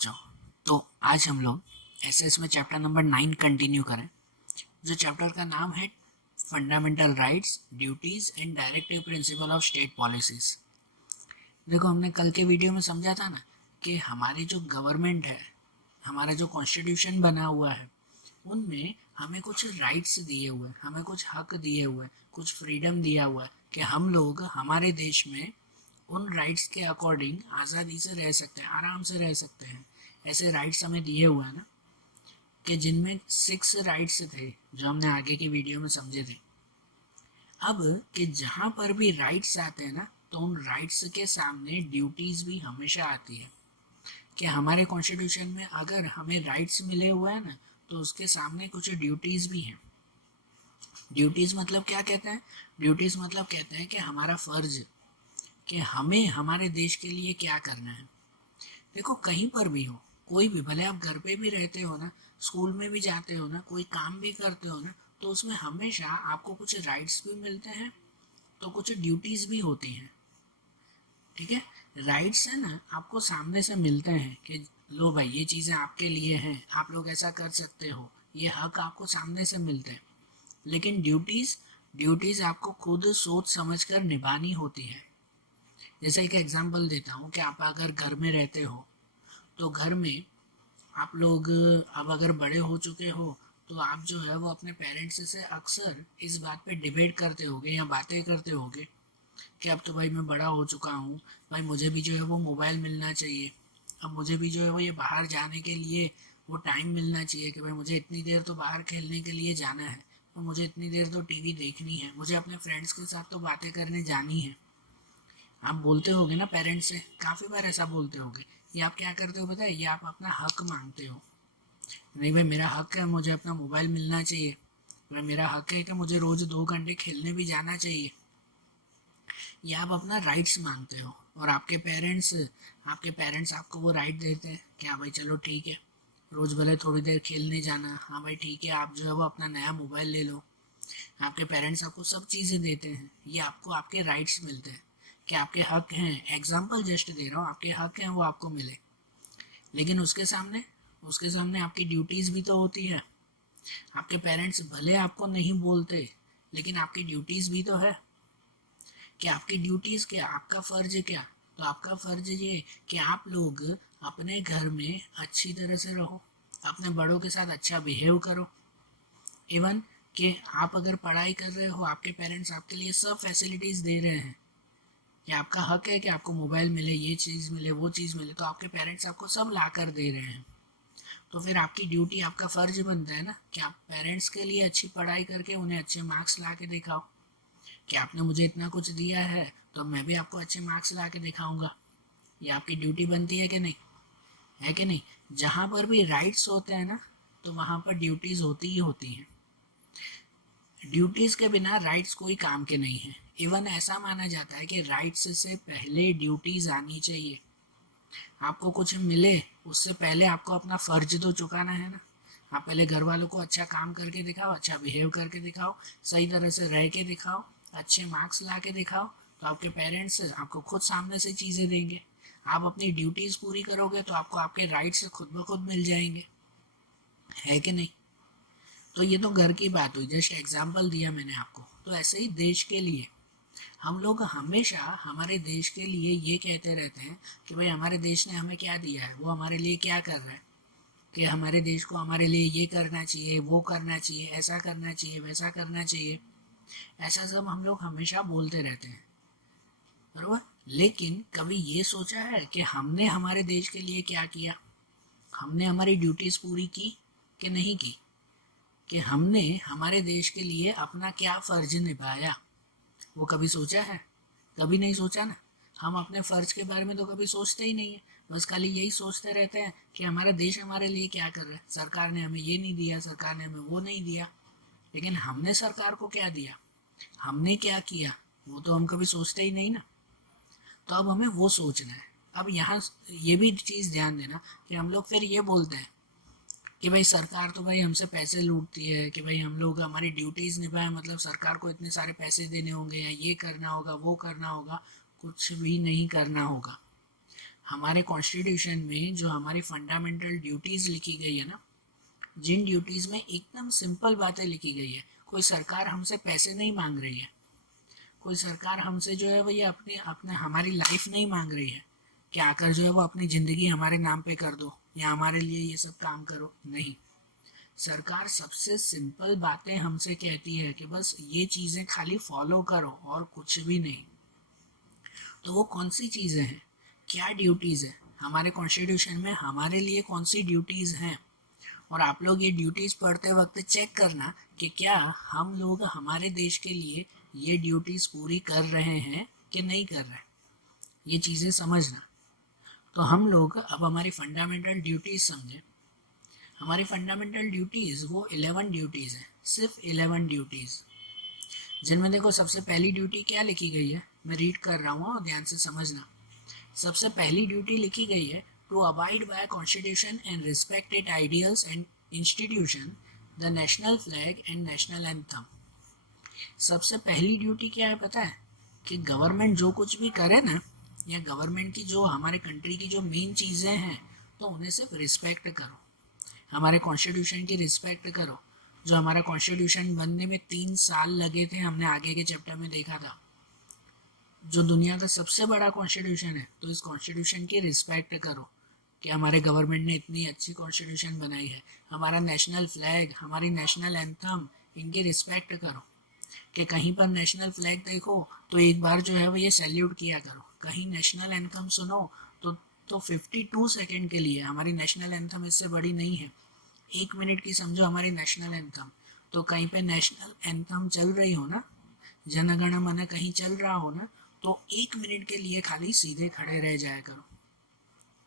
बच्चों, तो आज हम लोग एसएस में चैप्टर नंबर 9 कंटिन्यू करें, जो चैप्टर का नाम है fundamental rights, duties and directive principle of state policies. देखो, हमने कल के वीडियो में समझा था ना कि हमारी जो गवर्नमेंट है, हमारा जो कॉन्स्टिट्यूशन बना हुआ है, उनमें हमें कुछ राइट्स दिए हुए हैं, हमें कुछ हक दिए हुए हैं, कुछ फ्रीडम दिया हुआ है कि हम लोग हमारे देश में उन राइट्स के अकॉर्डिंग आज़ादी से रह सकते हैं, आराम से रह सकते हैं। ऐसे राइट्स हमें दिए हुए हैं ना, कि जिनमें 6 राइट्स थे जो हमने आगे की वीडियो में समझे थे। अब कि जहाँ पर भी राइट्स आते हैं ना, तो उन राइट्स के सामने ड्यूटीज़ भी हमेशा आती है। कि हमारे कॉन्स्टिट्यूशन में अगर हमें राइट्स मिले हुए हैं ना, तो उसके सामने कुछ ड्यूटीज़ भी हैं। ड्यूटीज़ मतलब क्या कहते हैं? ड्यूटीज़ मतलब कहते हैं कि हमारा फ़र्ज, कि हमें हमारे देश के लिए क्या करना है। देखो, कहीं पर भी हो, कोई भी, भले आप घर पे भी रहते हो ना, स्कूल में भी जाते हो ना, कोई काम भी करते हो ना, तो उसमें हमेशा आपको कुछ राइट्स भी मिलते हैं, तो कुछ ड्यूटीज़ भी होती हैं। ठीक है, राइट्स है ना, आपको सामने से मिलते हैं कि लो भाई, ये चीज़ें आपके लिए हैं, आप लोग ऐसा कर सकते हो, ये हक आपको सामने से मिलते हैं। लेकिन ड्यूटीज़ ड्यूटीज़ आपको खुद सोच समझ कर निभानी होती है। जैसे एक एग्जांपल देता हूँ कि आप अगर घर में रहते हो, तो घर में आप लोग अब अगर बड़े हो चुके हो, तो आप जो है वो अपने पेरेंट्स से अक्सर इस बात पे डिबेट करते होगे या बातें करते होगे कि अब तो भाई मैं बड़ा हो चुका हूँ, भाई मुझे भी जो है वो मोबाइल मिलना चाहिए, अब मुझे भी जो है वो ये बाहर जाने के लिए वो टाइम मिलना चाहिए कि भाई मुझे इतनी देर तो बाहर खेलने के लिए जाना है, और मुझे इतनी देर तो टीवी देखनी है, मुझे अपने फ्रेंड्स के साथ तो बातें करने जानी है। आप बोलते होगे ना पेरेंट्स से, काफ़ी बार ऐसा बोलते होगे। ये आप क्या करते हो पता है? ये आप अपना हक मांगते हो। नहीं भाई, मेरा हक है, मुझे अपना मोबाइल मिलना चाहिए, भाई मेरा हक है कि मुझे रोज़ 2 घंटे खेलने भी जाना चाहिए। ये आप अपना राइट्स मांगते हो, और आपके पेरेंट्स आपको वो राइट देते हैं कि हाँ भाई चलो ठीक है, रोज़ भले थोड़ी देर खेलने जाना, हाँ भाई ठीक है, आप जो है वो अपना नया मोबाइल ले लो। आपके पेरेंट्स आपको सब चीज़ें देते हैं, ये आपको आपके राइट्स मिलते हैं, कि आपके हक हैं। एग्जाम्पल जस्ट दे रहा हूँ, आपके हक हैं वो आपको मिले। लेकिन उसके सामने आपकी ड्यूटीज़ भी तो होती है। आपके पेरेंट्स भले आपको नहीं बोलते, लेकिन आपकी ड्यूटीज़ भी तो है। कि आपकी ड्यूटीज़ क्या, आपका फ़र्ज क्या? तो आपका फ़र्ज ये कि आप लोग अपने घर में अच्छी तरह से रहो, अपने बड़ों के साथ अच्छा बिहेव करो। इवन कि आप अगर पढ़ाई कर रहे हो, आपके पेरेंट्स आपके लिए सब फैसिलिटीज़ दे रहे हैं, कि आपका हक है कि आपको मोबाइल मिले, ये चीज़ मिले, वो चीज़ मिले, तो आपके पेरेंट्स आपको सब ला कर दे रहे हैं। तो फिर आपकी ड्यूटी, आपका फ़र्ज बनता है ना कि आप पेरेंट्स के लिए अच्छी पढ़ाई करके उन्हें अच्छे मार्क्स ला के दिखाओ, कि आपने मुझे इतना कुछ दिया है तो मैं भी आपको अच्छे मार्क्स ला के दिखाऊंगा। ये आपकी ड्यूटी बनती है कि नहीं? है कि नहीं? जहाँ पर भी राइट्स होते हैं ना, तो वहाँ पर ड्यूटीज़ होती ही होती हैं। ड्यूटीज़ के बिना राइट्स कोई काम के नहीं है। इवन ऐसा माना जाता है कि राइट्स से पहले ड्यूटीज़ आनी चाहिए। आपको कुछ मिले उससे पहले आपको अपना फ़र्ज तो चुकाना है ना। आप पहले घर वालों को अच्छा काम करके दिखाओ, अच्छा बिहेव करके दिखाओ, सही तरह से रह के दिखाओ, अच्छे मार्क्स ला के दिखाओ, तो आपके पेरेंट्स आपको खुद सामने से चीज़ें देंगे। आप अपनी ड्यूटीज़ पूरी करोगे तो आपको आपके राइट्स खुद ब खुद मिल जाएंगे। है कि नहीं? तो ये तो घर की बात हुई, जस्ट एग्जाम्पल दिया मैंने आपको। तो ऐसे ही देश के लिए हम लोग हमेशा हमारे देश के लिए ये कहते रहते हैं कि भाई हमारे देश ने हमें क्या दिया है, वो हमारे लिए क्या कर रहा है, कि हमारे देश को हमारे लिए ये करना चाहिए, वो करना चाहिए, ऐसा करना चाहिए, वैसा करना चाहिए। ऐसा सब हम लोग हमेशा बोलते रहते हैं, बरोबर। लेकिन कभी ये सोचा है कि हमने हमारे देश के लिए क्या किया? हमने हमारी ड्यूटीज़ पूरी की कि नहीं की? कि हमने हमारे देश के लिए अपना क्या फ़र्ज निभाया, वो कभी सोचा है? कभी नहीं सोचा ना। हम अपने फ़र्ज के बारे में तो कभी सोचते ही नहीं है। बस खाली यही सोचते रहते हैं कि हमारा देश हमारे लिए क्या कर रहा है, सरकार ने हमें ये नहीं दिया, सरकार ने हमें वो नहीं दिया। लेकिन हमने सरकार को क्या दिया, हमने क्या किया, वो तो हम कभी सोचते ही नहीं ना। तो अब हमें वो सोचना है। अब यहाँ ये भी चीज़ ध्यान देना कि हम लोग फिर ये बोलते हैं कि भाई सरकार तो भाई हमसे पैसे लूटती है, कि भाई हम लोग हमारी ड्यूटीज़ निभाएं, मतलब सरकार को इतने सारे पैसे देने होंगे, या ये करना होगा, वो करना होगा। कुछ भी नहीं करना होगा। हमारे कॉन्स्टिट्यूशन में जो हमारी फंडामेंटल ड्यूटीज़ लिखी गई है ना, जिन ड्यूटीज़ में एकदम सिंपल बातें लिखी गई है, कोई सरकार हमसे पैसे नहीं मांग रही है, कोई सरकार हमसे जो है वो ये अपने अपने हमारी लाइफ नहीं मांग रही है कि आकर जो है वो अपनी ज़िंदगी हमारे नाम पे कर दो या हमारे लिए ये सब काम करो, नहीं। सरकार सबसे सिंपल बातें हमसे कहती है कि बस ये चीज़ें खाली फॉलो करो और कुछ भी नहीं। तो वो कौन सी चीज़ें हैं, क्या ड्यूटीज़ है हमारे कॉन्स्टिट्यूशन में, हमारे लिए कौन सी ड्यूटीज़ हैं। और आप लोग ये ड्यूटीज़ पढ़ते वक्त चेक करना कि क्या हम लोग हमारे देश के लिए ये ड्यूटीज़ पूरी कर रहे हैं कि नहीं कर रहे हैं, ये चीज़ें समझना। तो हम लोग अब हमारी फंडामेंटल ड्यूटीज़ समझें। हमारी फंडामेंटल ड्यूटीज़ वो 11 ड्यूटीज़ हैं, सिर्फ 11 ड्यूटीज़, जिनमें देखो सबसे पहली ड्यूटी क्या लिखी गई है, मैं रीड कर रहा हूँ और ध्यान से समझना। सबसे पहली ड्यूटी लिखी गई है, to abide by constitution and respect it ideals and institution, the national flag and national anthem. सबसे पहली ड्यूटी क्या है पता है, कि गवर्नमेंट जो कुछ भी करे ना, या गवर्नमेंट की जो हमारे कंट्री की जो मेन चीज़ें हैं, तो उन्हें सिर्फ रिस्पेक्ट करो, हमारे कॉन्स्टिट्यूशन की रिस्पेक्ट करो। जो हमारा कॉन्स्टिट्यूशन बनने में 3 साल लगे थे, हमने आगे के चैप्टर में देखा था, जो दुनिया का सबसे बड़ा कॉन्स्टिट्यूशन है, तो इस कॉन्स्टिट्यूशन की रिस्पेक्ट करो कि हमारे गवर्नमेंट ने इतनी अच्छी कॉन्स्टिट्यूशन बनाई है। हमारा नेशनल फ्लैग, हमारी नेशनल एंथम, इनकी रिस्पेक्ट करो कि कहीं पर नेशनल फ्लैग देखो तो एक बार जो है वो ये सैल्यूट किया करो, कहीं नेशनल एंथम सुनो तो 52 सेकेंड के लिए, हमारी नेशनल एंथम इससे बड़ी नहीं है, 1 मिनट की समझो हमारी नेशनल एंथम। तो कहीं पे नेशनल एंथम चल रही हो ना, जन गण मन कहीं चल रहा हो ना, तो 1 मिनट के लिए खाली सीधे खड़े रह जाया करो।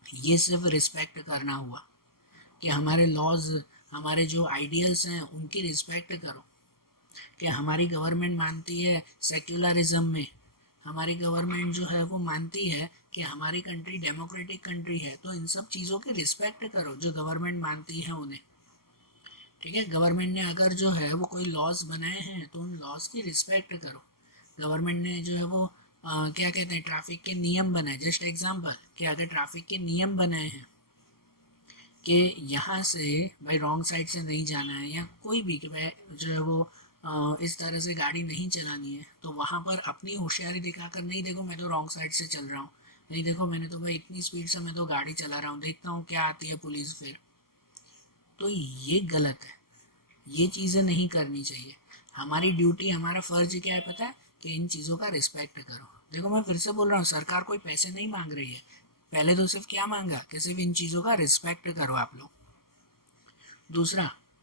ये सिर्फ रिस्पेक्ट करना हुआ कि हमारे लॉज, हमारे जो आइडियल्स हैं उनकी रिस्पेक्ट करो, कि हमारी गवर्नमेंट मानती है सेक्युलरिज्म में, हमारी गवर्नमेंट जो है वो मानती है कि हमारी कंट्री डेमोक्रेटिक कंट्री है, तो इन सब चीज़ों की रिस्पेक्ट करो जो गवर्नमेंट मानती है उन्हें। ठीक है, गवर्नमेंट ने अगर जो है वो कोई लॉज बनाए हैं तो उन लॉज की रिस्पेक्ट करो। गवर्नमेंट ने जो है वो क्या कहते हैं, ट्रैफिक के नियम बनाए, जस्ट एग्जांपल, कि अगर ट्रैफिक के नियम बनाए हैं कि यहाँ से भाई रॉन्ग साइड से नहीं जाना है, या कोई भी कि भाई जो है वो इस तरह से गाड़ी नहीं चलानी है, तो वहाँ पर अपनी होशियारी दिखाकर, नहीं देखो मैं तो रॉन्ग साइड से चल रहा हूँ, नहीं देखो मैंने तो भाई इतनी स्पीड से मैं तो गाड़ी चला रहा हूँ, देखता हूँ क्या आती है पुलिस फिर, तो ये गलत है, ये चीज़ें नहीं करनी चाहिए। हमारी ड्यूटी, हमारा फ़र्ज क्या है पता है, कि इन चीज़ों का रिस्पेक्ट करो। देखो मैं फिर से बोल रहा हूँ, सरकार कोई पैसे नहीं मांग रही है, पहले तो सिर्फ क्या मांगा कि सिर्फ इन चीज़ों का रिस्पेक्ट करो आप लोग।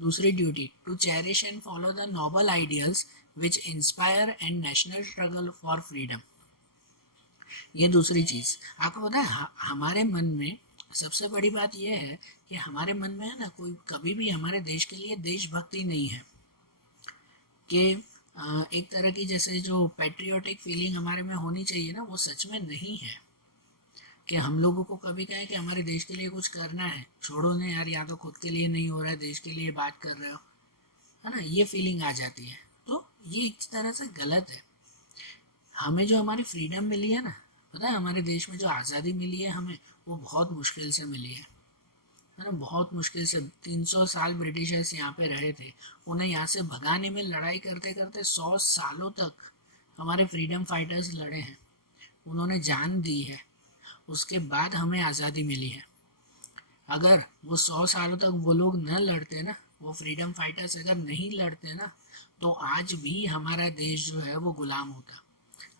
दूसरी duty, to cherish and follow the noble ideals which inspire and national struggle for freedom. ये दूसरी चीज़। आपको पता है हमारे मन में सबसे बड़ी बात यह है कि हमारे मन में है ना, कोई कभी भी हमारे देश के लिए देशभक्ति नहीं है, कि एक तरह की जैसे जो पैट्रियोटिक फीलिंग हमारे में होनी चाहिए ना, वो सच में नहीं है। कि हम लोगों को कभी कहें कि हमारे देश के लिए कुछ करना है, छोड़ो ने यार, या तो खुद के लिए नहीं हो रहा है, देश के लिए बात कर रहे हो, है ना, ये फीलिंग आ जाती है। तो ये एक तरह से गलत है। हमें जो हमारी फ्रीडम मिली है ना, पता है हमारे देश में जो आज़ादी मिली है हमें, वो बहुत मुश्किल से मिली है ना, बहुत मुश्किल से। 300 साल ब्रिटिशर्स यहाँ पे रहे थे, उन्हें यहाँ से भगाने में लड़ाई करते करते 100 सालों तक हमारे फ्रीडम फाइटर्स लड़े हैं, उन्होंने जान दी है, उसके बाद हमें आज़ादी मिली है। अगर वो 100 सालों तक वो लोग न लड़ते ना, वो फ्रीडम फाइटर्स अगर नहीं लड़ते ना, तो आज भी हमारा देश जो है वो गुलाम होता।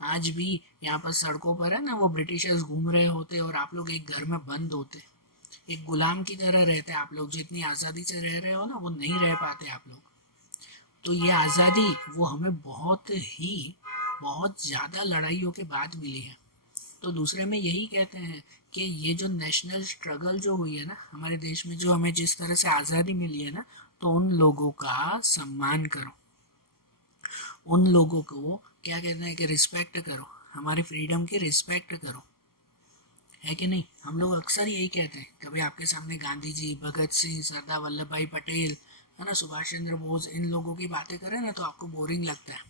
आज भी यहाँ पर सड़कों पर है ना, वो ब्रिटिशर्स घूम रहे होते और आप लोग एक घर में बंद होते, एक गुलाम की तरह रहते आप लोग। जितनी आज़ादी से रह रहे हो ना, वो नहीं रह पाते आप लोग। तो ये आज़ादी वो हमें बहुत ज़्यादा लड़ाइयों के बाद मिली है। तो दूसरे में यही कहते हैं कि ये जो नेशनल स्ट्रगल जो हुई है ना हमारे देश में, जो हमें जिस तरह से आज़ादी मिली है ना, तो उन लोगों का सम्मान करो, उन लोगों को क्या कहते हैं कि रिस्पेक्ट करो, हमारी फ्रीडम की रिस्पेक्ट करो, है कि नहीं। हम लोग अक्सर यही कहते हैं, कभी आपके सामने गांधी जी, भगत सिंह, सरदार वल्लभ भाई पटेल, है ना, सुभाष चंद्र बोस, इन लोगों की बातें करें ना, तो आपको बोरिंग लगता है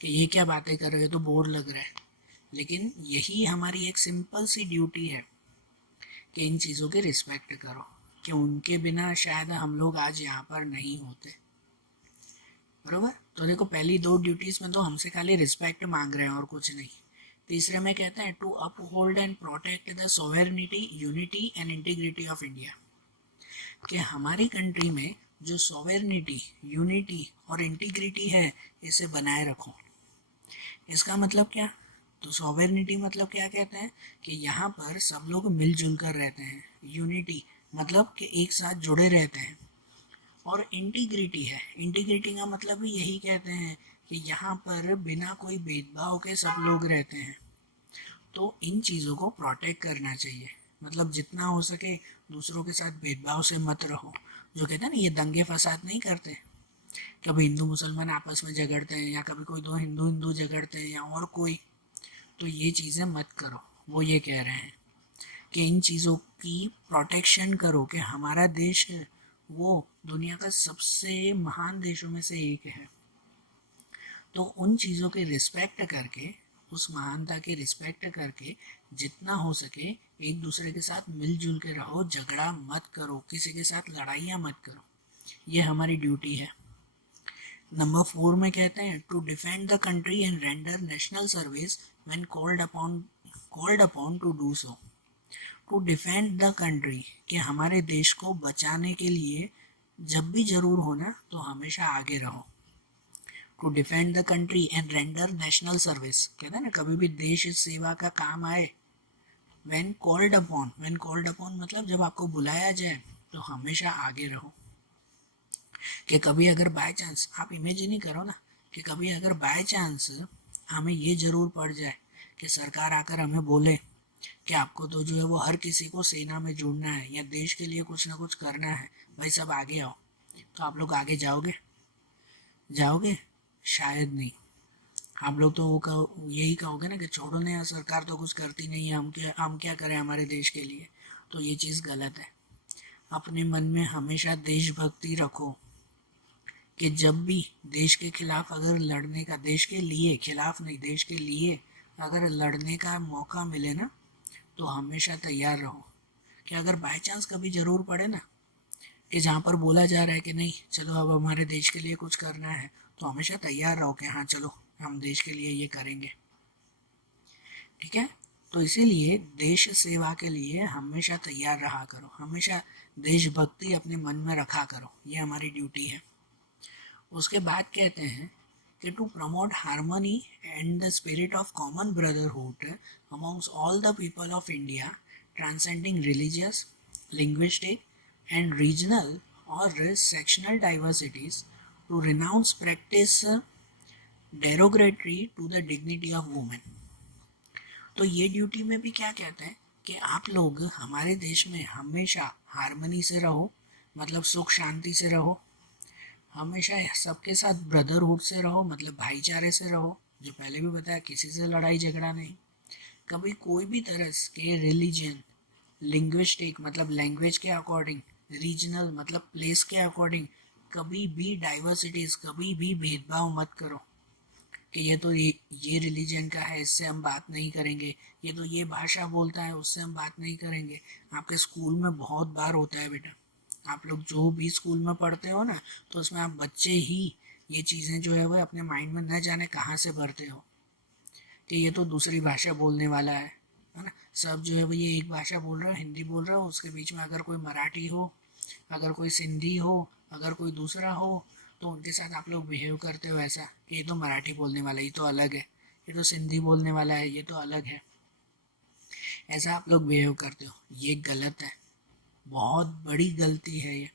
कि ये क्या बातें कर रहे हो, तो बोर लग रहा है। लेकिन यही हमारी एक सिंपल सी ड्यूटी है कि इन चीज़ों की रिस्पेक्ट करो, कि उनके बिना शायद हम लोग आज यहाँ पर नहीं होते। बरोबर। तो देखो पहली दो ड्यूटीज़ में तो हमसे खाली रिस्पेक्ट मांग रहे हैं और कुछ नहीं। तीसरे में कहते हैं to uphold and protect the सोवेरेनिटी, unity and integrity of India, कि हमारी कंट्री में जो सोवेरेनिटी, यूनिटी और इंटीग्रिटी है इसे बनाए रखो। इसका मतलब क्या? तो सॉवेरेनिटी मतलब क्या कहते हैं कि यहाँ पर सब लोग मिलजुल कर रहते हैं। यूनिटी मतलब कि एक साथ जुड़े रहते हैं। और इंटीग्रिटी है, इंटीग्रिटी का मतलब भी यही कहते हैं कि यहाँ पर बिना कोई भेदभाव के सब लोग रहते हैं। तो इन चीज़ों को प्रोटेक्ट करना चाहिए, मतलब जितना हो सके दूसरों के साथ भेदभाव से मत रहो। जो कहते हैं ना, ये दंगे फसाद नहीं करते, कभी हिंदू मुसलमान आपस में झगड़ते हैं या कभी कोई दो हिंदू हिंदू झगड़ते हैं या और कोई, तो ये चीज़ें मत करो। वो ये कह रहे हैं कि इन चीज़ों की प्रोटेक्शन करो, कि हमारा देश वो दुनिया का सबसे महान देशों में से एक है। तो उन चीज़ों की रिस्पेक्ट करके, उस महानता की रिस्पेक्ट करके जितना हो सके एक दूसरे के साथ मिलजुल के रहो, झगड़ा मत करो, किसी के साथ लड़ाइयाँ मत करो। ये हमारी ड्यूटी है। नंबर 4 में कहते हैं to defend the country and render national service when called upon to do so. To defend the country, कि हमारे देश को बचाने के लिए जब भी जरूर हो ना तो हमेशा आगे रहो। To defend the country and render national service, कहते हैं ना कभी भी देश सेवा का काम आए। व्हेन कॉल्ड अपॉन मतलब जब आपको बुलाया जाए तो हमेशा आगे रहो। कि कभी अगर बाय चांस, आप इमेजिन ही करो ना, कि कभी अगर बाय चांस हमें ये ज़रूर पड़ जाए कि सरकार आकर हमें बोले कि आपको तो जो है वो हर किसी को सेना में जुड़ना है या देश के लिए कुछ ना कुछ करना है, भाई सब आगे आओ, तो आप लोग आगे जाओगे? शायद नहीं। आप लोग तो यही कहोगे ना कि छोड़ो ना यार, सरकार तो कुछ करती नहीं है, हम क्या करें हमारे देश के लिए। तो ये चीज़ गलत है। अपने मन में हमेशा देशभक्ति रखो, कि जब भी देश के खिलाफ अगर लड़ने का, देश के लिए, खिलाफ नहीं देश के लिए अगर लड़ने का मौका मिले ना तो हमेशा तैयार रहो। कि अगर बाय चांस कभी ज़रूर पड़े ना, कि जहाँ पर बोला जा रहा है कि नहीं चलो अब हमारे देश के लिए कुछ करना है, तो हमेशा तैयार रहो कि हाँ चलो हम देश के लिए ये करेंगे। ठीक है। तो इसीलिए देश सेवा के लिए हमेशा तैयार रहा करो, हमेशा देशभक्ति अपने मन में रखा करो, ये हमारी ड्यूटी है। उसके बाद कहते हैं कि to promote harmony and the spirit of common brotherhood amongst all the people of India, transcending religious, linguistic and regional और sectional diversities, to renounce practice डेरोग्रेटरी to the dignity of women. तो ये duty में भी क्या कहते हैं कि आप लोग हमारे देश में हमेशा हार्मनी से रहो, मतलब सुख शांति से रहो, हमेशा सबके साथ ब्रदरहुड से रहो, मतलब भाईचारे से रहो, जो पहले भी बताया किसी से लड़ाई झगड़ा नहीं, कभी कोई भी तरह के रिलीजन, लिंग्विस्टिक मतलब लैंग्वेज के अकॉर्डिंग, रीजनल मतलब प्लेस के अकॉर्डिंग कभी भी डाइवर्सिटीज, कभी भी भेदभाव मत करो कि ये तो ये रिलीजन का है इससे हम बात नहीं करेंगे, ये तो ये भाषा बोलता है उससे हम बात नहीं करेंगे। आपके स्कूल में बहुत बार होता है बेटा, आप लोग जो भी स्कूल में पढ़ते हो ना, तो उसमें आप बच्चे ही ये चीज़ें जो है वो अपने माइंड में न जाने कहाँ से भरते हो कि ये तो दूसरी भाषा बोलने वाला है ना। सब जो है वो ये एक भाषा बोल रहा है, हिंदी बोल रहा हो, उसके बीच में अगर कोई मराठी हो, अगर कोई सिंधी हो, अगर कोई दूसरा हो, तो उनके साथ आप लोग बिहेव करते हो ऐसा कि ये तो मराठी बोलने वाला है, ये तो अलग है, ये तो सिंधी बोलने वाला है, ये तो अलग है, ऐसा आप लोग बिहेव करते हो। ये गलत है, बहुत बड़ी गलती है ये।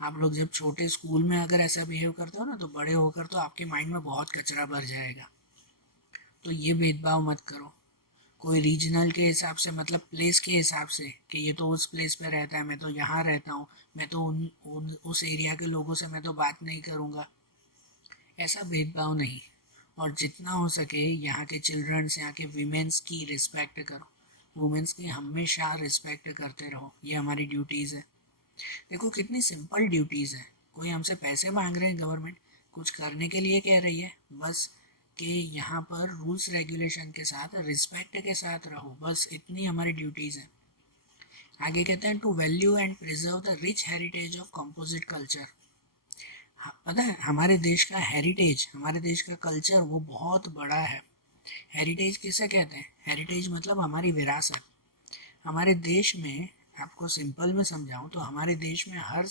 आप लोग जब छोटे स्कूल में अगर ऐसा बिहेव करते हो ना, तो बड़े होकर तो आपके माइंड में बहुत कचरा भर जाएगा। तो ये भेदभाव मत करो, कोई रीजनल के हिसाब से मतलब प्लेस के हिसाब से कि ये तो उस प्लेस पे रहता है, मैं तो यहाँ रहता हूँ, मैं तो उस एरिया के लोगों से मैं तो बात नहीं करूँगा, ऐसा भेदभाव नहीं। और जितना हो सके यहाँ के चिल्ड्रंस, यहाँ के वीमेंस की रिस्पेक्ट करो, वुमेंस की हमेशा रिस्पेक्ट करते रहो, ये हमारी ड्यूटीज़ है। देखो कितनी सिंपल ड्यूटीज़ है, कोई हमसे पैसे मांग रहे हैं, गवर्नमेंट कुछ करने के लिए कह रही है, बस कि यहाँ पर रूल्स रेगुलेशन के साथ रिस्पेक्ट के साथ रहो, बस इतनी हमारी ड्यूटीज़ है। आगे कहते हैं to value and preserve the rich heritage of composite culture. पता है हमारे देश का हेरिटेज, हमारे देश का कल्चर वो बहुत बड़ा है। हेरिटेज किसे कहते हैं? हेरिटेज मतलब हमारी विरासत। हमारे देश में, आपको सिंपल में समझाऊं तो हमारे देश में हर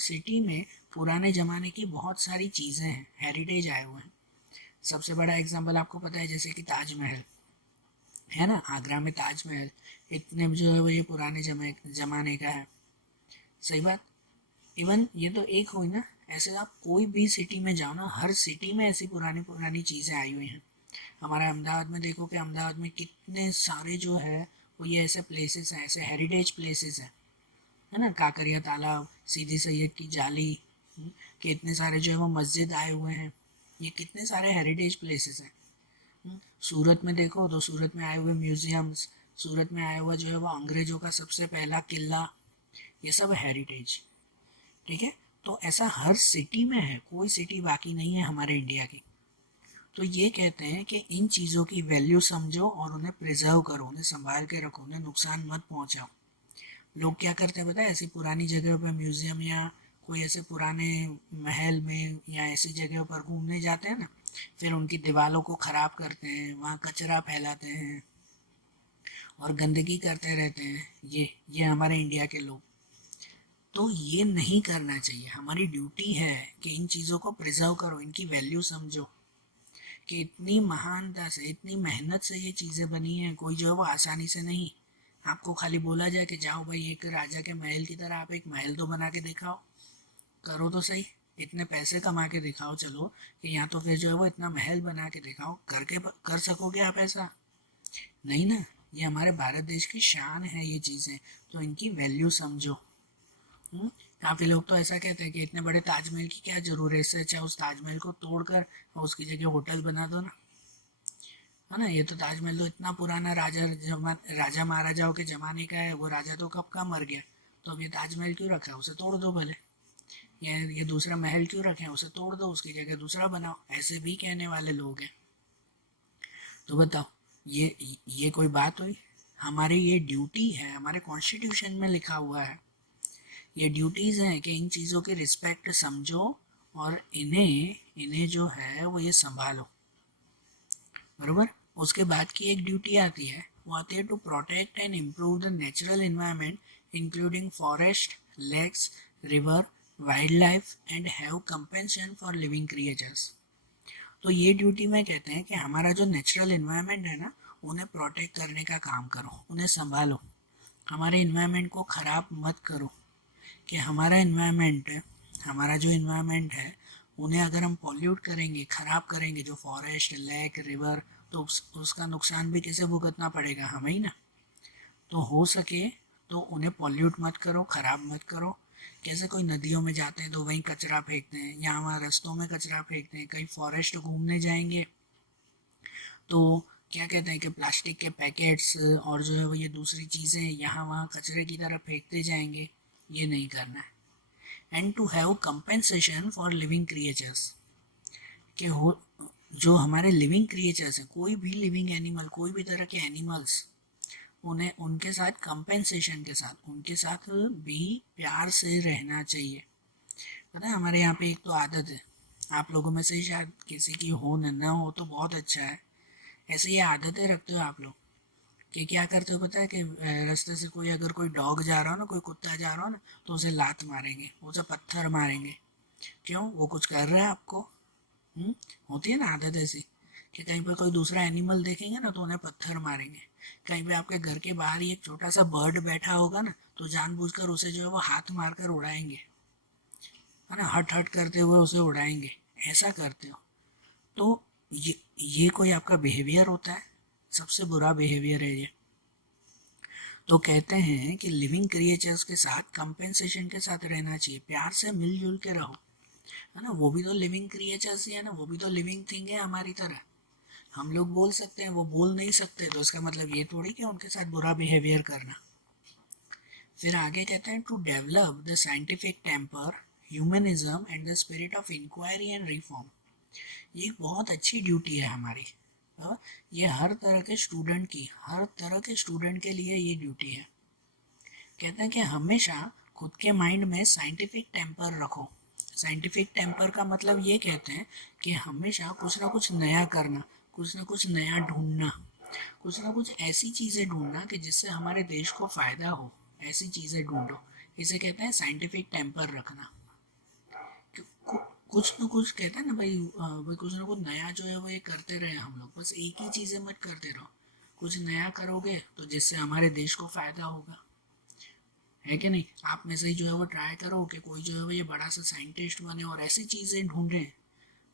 सिटी में पुराने ज़माने की बहुत सारी चीज़ें हैं, हेरिटेज आए हुए हैं। सबसे बड़ा एग्जांपल आपको पता है, जैसे कि ताजमहल है ना, आगरा में ताजमहल इतने जो है वो ये पुराने जमाने का है। सही बात। इवन ये तो एक हुई ना, ऐसे आप कोई भी सिटी में जाओ ना, हर सिटी में ऐसी पुरानी पुरानी चीज़ें आई हुई हैं। हमारा अहमदाबाद में देखो कि अहमदाबाद में कितने सारे जो है वो ये ऐसे प्लेसेस हैं, ऐसे हेरिटेज प्लेसेस हैं, है ना, काकरिया तालाब, सीदी सैयद की जाली, कि इतने सारे जो है वो मस्जिद आए हुए हैं। ये कितने सारे हेरिटेज प्लेसेस हैं। सूरत में देखो तो सूरत में आए हुए म्यूजियम्स, सूरत में आया हुआ जो है वो अंग्रेज़ों का सबसे पहला किला, ये सब हेरिटेज। ठीक है, तो ऐसा हर सिटी में है, कोई सिटी बाकी नहीं है हमारे इंडिया की। तो ये कहते हैं कि इन चीज़ों की वैल्यू समझो और उन्हें प्रिजर्व करो, उन्हें संभाल के रखो, उन्हें नुकसान मत पहुंचाओ। लोग क्या करते हैं पता है, ऐसी पुरानी जगह पर म्यूज़ियम या कोई ऐसे पुराने महल में या ऐसी जगह पर घूमने जाते हैं ना, फिर उनकी दीवारों को ख़राब करते हैं, वहाँ कचरा फैलाते हैं और गंदगी करते रहते हैं। ये हमारे इंडिया के लोग। तो ये नहीं करना चाहिए। हमारी ड्यूटी है कि इन चीज़ों को प्रिजर्व करो, इनकी वैल्यू समझो कि इतनी महानता से, इतनी मेहनत से ये चीज़ें बनी हैं, कोई जो है वो आसानी से नहीं। आपको खाली बोला जाए कि जाओ भाई एक राजा के महल की तरह आप एक महल तो बना के दिखाओ, करो तो सही, इतने पैसे कमा के दिखाओ, चलो कि यहाँ तो फिर जो है वो इतना महल बना के दिखाओ, करके कर सकोगे आप ऐसा? नहीं ना। ये हमारे भारत देश की शान है ये चीज़ें, तो इनकी वैल्यू समझो। काफ़ी लोग तो ऐसा कहते हैं कि इतने बड़े ताजमहल की क्या जरूरत है, इससे अच्छा उस ताजमहल को तोड़कर उसकी जगह होटल बना दो ना, है ना। ये तो ताजमहल तो इतना पुराना राजा महाराजाओं के ज़माने का है, वो राजा तो कब का मर गया, तो अब ये ताजमहल क्यों रखा है, उसे तोड़ दो भले। ये दूसरा महल क्यों रखे हैं, उसे तोड़ दो, उसकी जगह दूसरा बनाओ, ऐसे भी कहने वाले लोग हैं। तो बताओ, ये कोई बात हुई? हमारी ये ड्यूटी है, हमारे कॉन्स्टिट्यूशन में लिखा हुआ है, ये ड्यूटीज़ हैं कि इन चीज़ों की रिस्पेक्ट समझो और इन्हें इन्हें जो है वो ये संभालो, बरोबर। उसके बाद की एक ड्यूटी आती है, वो आती है to protect and improve the natural environment including forest, lakes, river, wild life and have compensation for living creatures. तो ये ड्यूटी में कहते हैं कि हमारा जो नेचुरल इन्वायरमेंट है ना, उन्हें प्रोटेक्ट करने का काम करो, उन्हें संभालो, हमारे इन्वायरमेंट को ख़राब मत करो। कि हमारा जो इन्वायरमेंट है उन्हें अगर हम पॉल्यूट करेंगे, ख़राब करेंगे, जो फॉरेस्ट, लेक, रिवर, तो उसका नुकसान भी किसे भुगतना पड़ेगा, हमें ही ना। तो हो सके तो उन्हें पॉल्यूट मत करो, ख़राब मत करो। कैसे कोई नदियों में जाते हैं तो वहीं कचरा फेंकते हैं, या वहाँ रास्तों में कचरा फेंकते हैं, कहीं फॉरेस्ट घूमने जाएंगे तो क्या कहते हैं कि प्लास्टिक के पैकेट्स और जो है वो ये दूसरी चीज़ें यहाँ वहाँ कचरे की तरफ फेंकते जाएंगे, ये नहीं करना है। And to have compensation for living creatures, कि हो जो हमारे लिविंग क्रिएचर्स हैं, कोई भी लिविंग एनिमल, कोई भी तरह के एनिमल्स, उन्हें उनके साथ कंपेंसेशन के साथ, उनके साथ भी प्यार से रहना चाहिए। पता है हमारे यहाँ पे एक तो आदत है, आप लोगों में से शायद किसी की हो न हो तो बहुत अच्छा है, ऐसे ये आदतें रखते हो आप लोग कि क्या करते हो पता है कि रास्ते से कोई अगर कोई डॉग जा रहा हो ना, कोई कुत्ता जा रहा हो ना, तो उसे लात मारेंगे, उसे पत्थर मारेंगे। क्यों? वो कुछ कर रहा है आपको। होती है ना आदत ऐसी कि कहीं पर कोई दूसरा एनिमल देखेंगे ना तो उन्हें पत्थर मारेंगे। कहीं पे आपके घर के बाहर ही एक छोटा सा बर्ड बैठा होगा ना, तो जानबूझकर उसे जो है वो हाथ मारकर उड़ाएंगे, है ना, हट हट करते हुए उसे उड़ाएंगे। ऐसा करते हो तो ये कोई आपका बिहेवियर होता है? सबसे बुरा बिहेवियर है ये। तो कहते हैं कि लिविंग क्रिएचर्स के साथ कंपेंसेशन के साथ रहना चाहिए, प्यार से मिलजुल के रहो, है ना। वो भी तो लिविंग क्रिएचर्स ही है ना, वो भी तो लिविंग थिंग है हमारी तरह। हम लोग बोल सकते हैं, वो बोल नहीं सकते, तो इसका मतलब ये थोड़ी कि उनके साथ बुरा बिहेवियर करना। फिर आगे कहते हैं to develop the scientific temper, humanism and the spirit of inquiry and reform. ये एक बहुत अच्छी ड्यूटी है हमारी। ये हर तरह के स्टूडेंट के लिए ये ड्यूटी है। कहते हैं कि हमेशा खुद के माइंड में साइंटिफिक टेम्पर रखो। साइंटिफिक टेम्पर का मतलब ये कहते हैं कि हमेशा कुछ ना कुछ नया करना, कुछ ना कुछ नया ढूंढना, कुछ ना कुछ ऐसी चीज़ें ढूंढना कि जिससे हमारे देश को फ़ायदा हो, ऐसी चीज़ें ढूंढो। इसे कहते हैं साइंटिफिक टेम्पर रखना। कुछ न कुछ कहते हैं ना भाई, भाई कुछ ना कुछ नया जो है वो ये करते रहे हम लोग, बस एक ही चीज़ें मत करते रहो, कुछ नया करोगे तो जिससे हमारे देश को फ़ायदा होगा, है कि नहीं। आप में से ही जो है वो ट्राई करो कि कोई जो है वो ये बड़ा सा साइंटिस्ट बने और ऐसी चीज़ें ढूंढें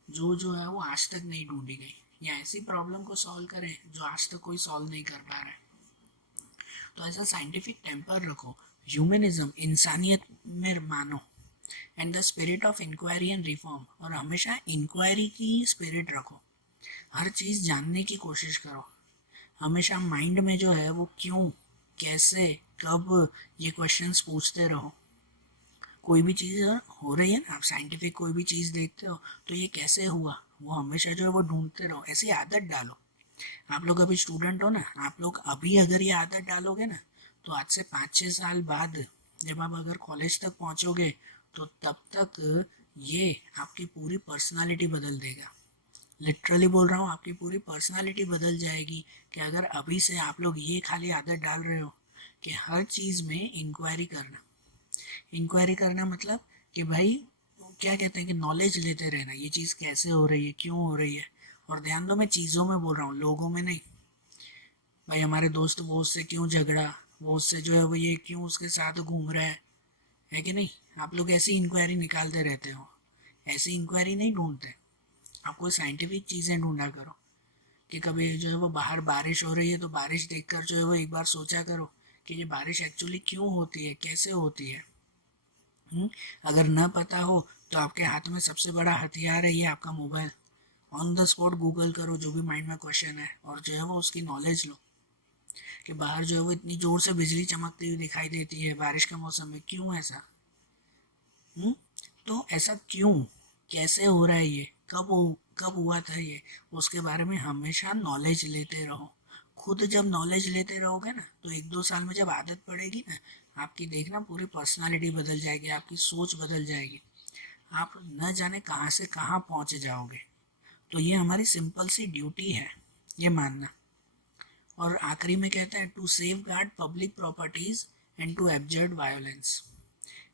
जो है वो आज तक नहीं ढूंढी गई, या ऐसी प्रॉब्लम को सॉल्व करें जो आज तक कोई सॉल्व नहीं कर पा रहा है। तो ऐसा साइंटिफिक टेम्पर रखो, ह्यूमनिज्म इंसानियत में मानो, and the spirit of inquiry and reform, और हमेशा इंक्वायरी की स्पिरिट रखो, हर चीज़ जानने की कोशिश करो। हमेशा माइंड में जो है वो क्यों, कैसे, कब, ये क्वेश्चंस पूछते रहो। कोई भी चीज़ हो रही है ना, आप साइंटिफिक कोई भी चीज़ देखते हो तो ये कैसे हुआ, वो हमेशा जो है वो ढूंढते रहो, ऐसी आदत डालो। आप लोग अभी स्टूडेंट हो ना, आप लोग अभी अगर ये आदत डालोगे ना, तो आज से 5-6 साल बाद जब आप अगर कॉलेज तक पहुंचोगे तो तब तक ये आपकी पूरी पर्सनालिटी बदल देगा। लिटरली बोल रहा हूँ, आपकी पूरी पर्सनालिटी बदल जाएगी कि अगर अभी से आप लोग ये खाली आदत डाल रहे हो कि हर चीज़ में इंक्वायरी करना। इंक्वायरी करना मतलब कि भाई क्या कहते हैं कि नॉलेज लेते रहना, ये चीज़ कैसे हो रही है, क्यों हो रही है। और ध्यान दो, मैं चीज़ों में बोल रहा हूँ, लोगों में नहीं। भाई हमारे दोस्त वो उससे क्यों झगड़ा, वो उससे जो है वो ये क्यों उसके साथ घूम रहा है कि नहीं। आप लोग ऐसी इंक्वायरी निकालते रहते हो, ऐसी इंक्वायरी नहीं ढूंढते। आप कोई साइंटिफिक चीज़ें ढूंढा करो कि कभी जो है वो बाहर बारिश हो रही है तो बारिश देखकर जो है वो एक बार सोचा करो कि ये बारिश एक्चुअली क्यों होती है, कैसे होती है। अगर न पता हो तो आपके हाथ में सबसे बड़ा हथियार है ये आपका mobile. On the spot Google करो जो भी माइंड में क्वेश्चन है और जो है वो उसकी नॉलेज लो कि बाहर जो है वो इतनी ज़ोर से बिजली चमकती हुई दिखाई देती है बारिश के मौसम में, क्यों ऐसा। हुँ? तो ऐसा क्यों, कैसे हो रहा है ये, कब हुआ था ये, उसके बारे में हमेशा नॉलेज लेते रहो। खुद जब नॉलेज लेते रहोगे ना तो 1-2 साल में जब आदत पड़ेगी ना, आपकी देखना पूरी पर्सनालिटी बदल जाएगी, आपकी सोच बदल जाएगी, आप न जाने कहाँ से कहाँ पहुँच जाओगे। तो ये हमारी सिंपल सी ड्यूटी है, ये मानना। और आखिरी में कहते हैं to safeguard public properties and to abjure violence.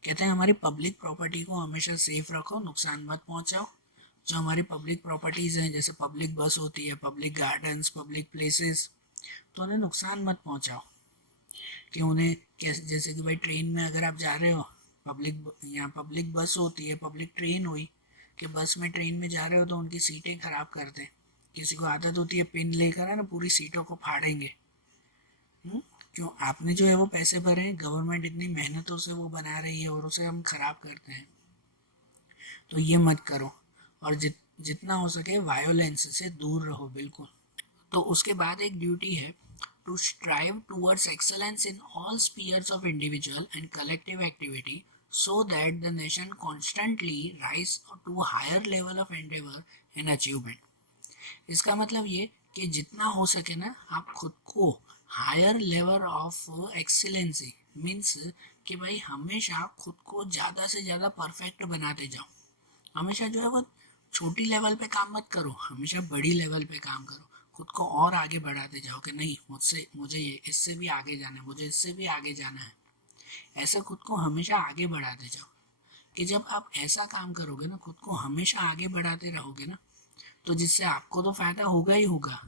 कहते हैं हमारी पब्लिक प्रॉपर्टी को हमेशा सेफ रखो, नुकसान मत पहुंचाओ। जो हमारी पब्लिक प्रॉपर्टीज़ हैं जैसे पब्लिक बस होती है, पब्लिक गार्डन्स, पब्लिक प्लेसेस, तो उन्हें नुकसान मत पहुंचाओ। कि उन्हें कैसे, जैसे कि भाई ट्रेन में अगर आप जा रहे हो, पब्लिक यहाँ पब्लिक बस होती है, पब्लिक ट्रेन हुई कि बस में ट्रेन में जा रहे हो तो उनकी सीटें खराब कर दें। किसी को आदत होती है पिन लेकर है ना पूरी सीटों को फाड़ेंगे। क्यों, आपने जो है वो पैसे भरे हैं, गवर्नमेंट इतनी मेहनतों से वो बना रही है और उसे हम खराब करते हैं। तो ये मत करो। और जितना हो सके वायोलेंस से दूर रहो बिल्कुल। तो उसके बाद एक ड्यूटी है to strive towards excellence in all spheres of individual and collective activity so that the nation constantly rise to higher level of endeavour and achievement. इसका मतलब ये कि जितना हो सके ना आप खुद को higher level of excellency means कि भाई हमेशा खुद को ज़्यादा से ज़्यादा परफेक्ट बनाते जाओ। हमेशा जो है वो छोटी लेवल पे काम मत करो, हमेशा बड़ी लेवल पे काम करो। खुद को और आगे बढ़ाते जाओ कि नहीं मुझे ये इससे भी आगे जाना है, मुझे इससे भी आगे जाना है। ऐसे खुद को हमेशा आगे बढ़ाते जाओ कि जब आप ऐसा काम करोगे ना, खुद को हमेशा आगे बढ़ाते रहोगे ना, तो जिससे आपको तो फ़ायदा होगा ही होगा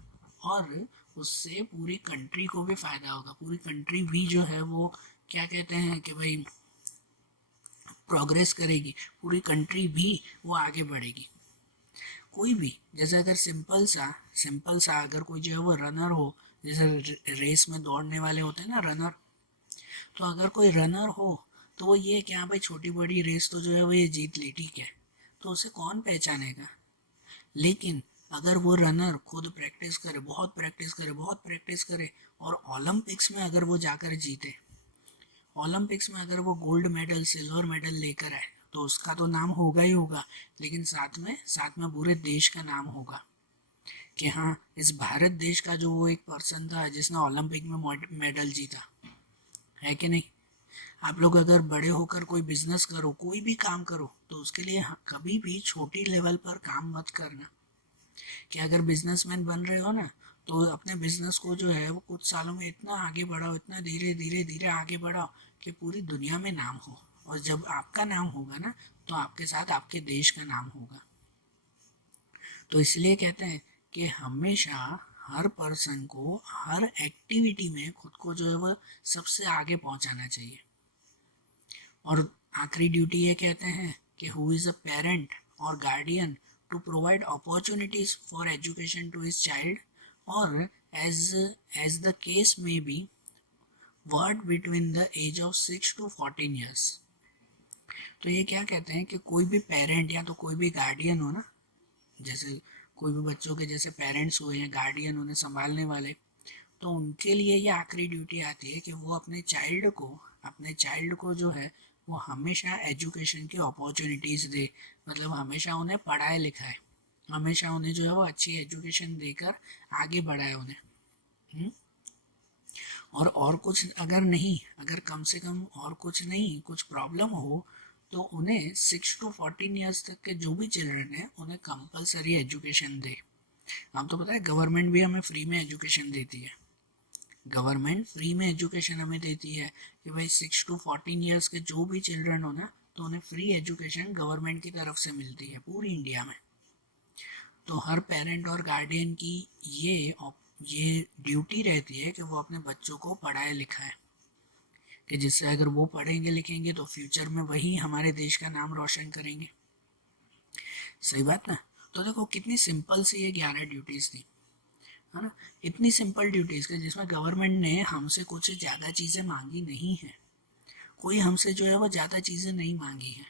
और उससे पूरी कंट्री को भी फ़ायदा होगा। पूरी कंट्री भी जो है वो क्या कहते हैं कि भाई प्रोग्रेस करेगी, पूरी कंट्री भी वो आगे बढ़ेगी। कोई भी जैसे अगर सिंपल सा अगर कोई जो है वो रनर हो, जैसे रेस में दौड़ने वाले होते हैं ना रनर, तो अगर कोई रनर हो तो वो ये कि हाँ भाई छोटी बड़ी रेस तो जो है वो ये जीत ली, ठीक है, तो उसे कौन पहचानेगा। लेकिन अगर वो रनर खुद प्रैक्टिस करे, बहुत प्रैक्टिस करे, बहुत प्रैक्टिस करे और ओलंपिक्स में अगर वो जाकर जीते, ओलंपिक्स में अगर वो गोल्ड मेडल सिल्वर मेडल लेकर आए, तो उसका तो नाम होगा ही होगा, लेकिन साथ में पूरे देश का नाम होगा कि हाँ इस भारत देश का जो वो एक पर्सन था जिसने ओलंपिक में मेडल जीता, है कि नहीं। आप लोग अगर बड़े होकर कोई बिजनेस करो, कोई भी काम करो, तो उसके लिए कभी भी छोटी लेवल पर काम मत करना। कि अगर बिजनेसमैन बन रहे हो ना, तो अपने बिजनेस को जो है वो कुछ सालों में इतना आगे बढ़ाओ, इतना धीरे धीरे धीरे आगे बढ़ाओ कि पूरी दुनिया में नाम हो। और जब आपका नाम होगा ना, तो आपके साथ आपके देश का नाम होगा। तो इसलिए कहते हैं कि हमेशा हर पर्सन को हर एक्टिविटी में खुद को जो है वो सबसे आगे पहुंचाना चाहिए। और आखिरी ड्यूटी ये कहते हैं कि हु इज़ अ पेरेंट और guardian to provide opportunities for education to his child, और as the case may be ward between the age of 6 to 14 years. तो ये क्या कहते हैं कि कोई भी पेरेंट या तो कोई भी गार्डियन हो ना, जैसे कोई भी बच्चों के जैसे पेरेंट्स हुए हैं, गार्डियन उन्हें संभालने वाले, तो उनके लिए ये आखिरी ड्यूटी आती है कि वो अपने चाइल्ड को जो है वो हमेशा एजुकेशन की अपॉर्चुनिटीज़ दे। मतलब हमेशा उन्हें पढ़ाए लिखाए, हमेशा उन्हें जो है वो अच्छी एजुकेशन देकर आगे बढ़ाए उन्हें। और कुछ अगर कम से कम और कुछ नहीं, कुछ प्रॉब्लम हो, तो उन्हें 6 to 14 ईयर्स तक के जो भी चिल्ड्रन हैं उन्हें कंपलसरी एजुकेशन दे। आप तो पता है गवर्नमेंट भी हमें फ्री में एजुकेशन देती है। गवर्नमेंट फ्री में एजुकेशन हमें देती है कि भाई 6 to 14 ईयर्स के जो भी चिल्ड्रन हो ना, तो उन्हें फ्री एजुकेशन गवर्नमेंट की तरफ से मिलती है पूरी इंडिया में। तो हर पेरेंट और गार्डियन की ये ड्यूटी रहती है कि वो अपने बच्चों को पढ़ाए लिखाए, कि जिससे अगर वो पढ़ेंगे लिखेंगे तो फ्यूचर में वही हमारे देश का नाम रोशन करेंगे। सही बात ना। तो देखो कितनी सिंपल सी ये 11 ड्यूटीज़ थी, है ना। इतनी सिंपल ड्यूटीज़ के जिसमें गवर्नमेंट ने हमसे कुछ ज़्यादा चीज़ें मांगी नहीं है। कोई हमसे जो है वो ज़्यादा चीज़ें नहीं मांगी है,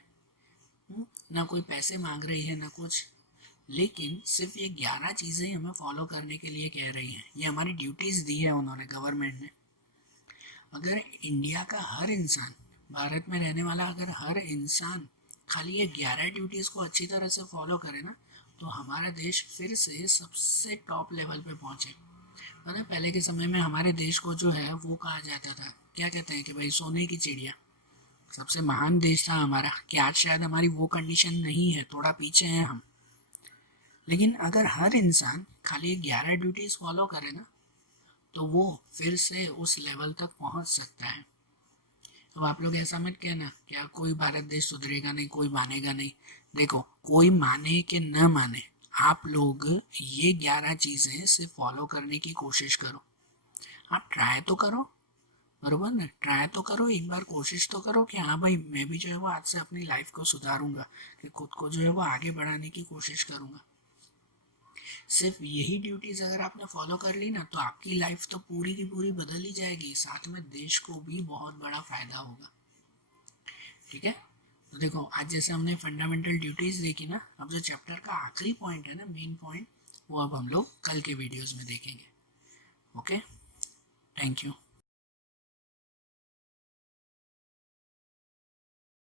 ना कोई पैसे मांग रही है ना कुछ, लेकिन सिर्फ ये 11 चीज़ें हमें फॉलो करने के लिए कह रही हैं। ये हमारी ड्यूटीज़ दी है उन्होंने, गवर्नमेंट ने। अगर इंडिया का हर इंसान, भारत में रहने वाला अगर हर इंसान खाली ये 11 ड्यूटीज़ को अच्छी तरह से फॉलो करे ना, तो हमारा देश फिर से सबसे टॉप लेवल पे पहुँचे। पता है पहले के समय में हमारे देश को जो है वो कहा जाता था, क्या कहते हैं कि भाई सोने की चिड़िया, सबसे महान देश था हमारा। कि आज शायद हमारी वो कंडीशन नहीं है, थोड़ा पीछे हैं हम। लेकिन अगर हर इंसान खाली 11 ड्यूटीज़ फॉलो करे ना, तो वो फिर से उस लेवल तक पहुंच सकता है। अब आप लोग ऐसा मत कहना क्या कोई भारत देश सुधरेगा नहीं, कोई मानेगा नहीं। देखो कोई माने कि न माने, आप लोग ये 11 चीज़ें सिर्फ फॉलो करने की कोशिश करो। आप ट्राई तो करो, बरोबर ना, ट्राई तो करो, एक बार कोशिश तो करो कि हाँ भाई मैं भी जो है वो आज से अपनी लाइफ को सुधारूंगा, कि खुद को जो है वो आगे बढ़ाने की कोशिश करूंगा। सिर्फ यही ड्यूटीज़ अगर आपने फॉलो कर ली ना, तो आपकी लाइफ तो पूरी की पूरी बदल ही जाएगी, साथ में देश को भी बहुत बड़ा फायदा होगा। ठीक है। तो देखो आज जैसे हमने फंडामेंटल ड्यूटीज़ देखी ना, अब जो चैप्टर का आखिरी पॉइंट है ना, मेन पॉइंट, वो अब हम लोग कल के वीडियोज़ में देखेंगे। Okay, thank you.